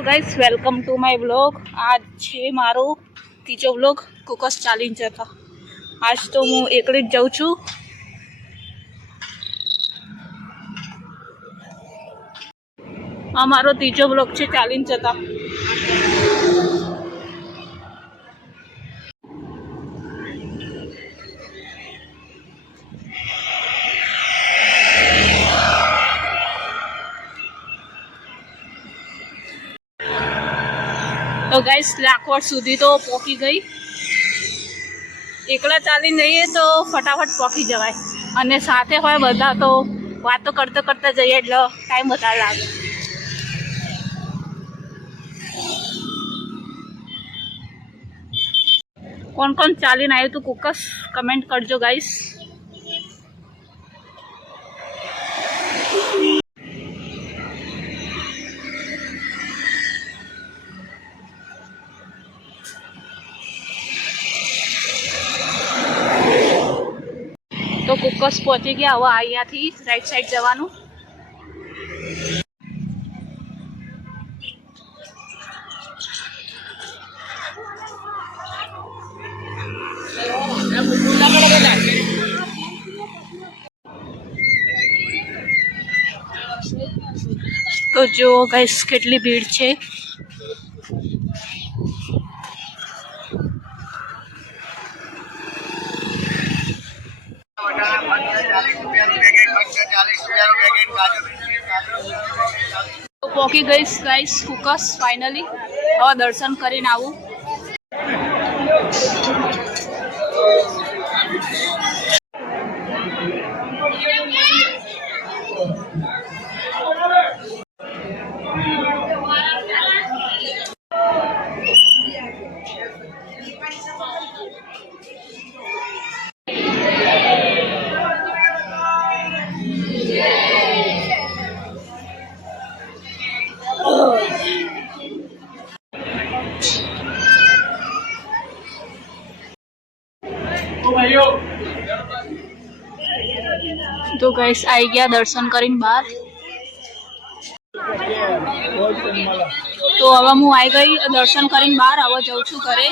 Hello guys, welcome to my vlog. आज છે મારો ત્રીજો વ્લોગ કુકસ ચાલીને જતા। આજ તો હું એકલી જ જાઉં છું। આ મારો ત્રીજો વ્લોગ છે ચાલીને જતા। तो गाइस लाखवट सुधी तो पहुंची गई। एकला चालीने जईए तो फटाफट पहुंची जवाय अने साथे होय बधा तो वातो करते करते जईए એટલે ટાઈમ વધારે લાગે। कौन कौन चालीने आयो तो कुकस कमेंट करजो गाइस। तो कुकस पहुंची गया। हवा अहींया थी राइट साइड जवानुं। तो जो गाइस કેટલી ભીડ છે। तो पहुंची गई गाइस कुकस फाइनली। और दर्शन કરીને આવું। तो गाइस आई गया दर्शन करीने बाहर। तो हवे हूँ आई गई दर्शन करीने बाहर। हवे जाऊँ छुं घरे।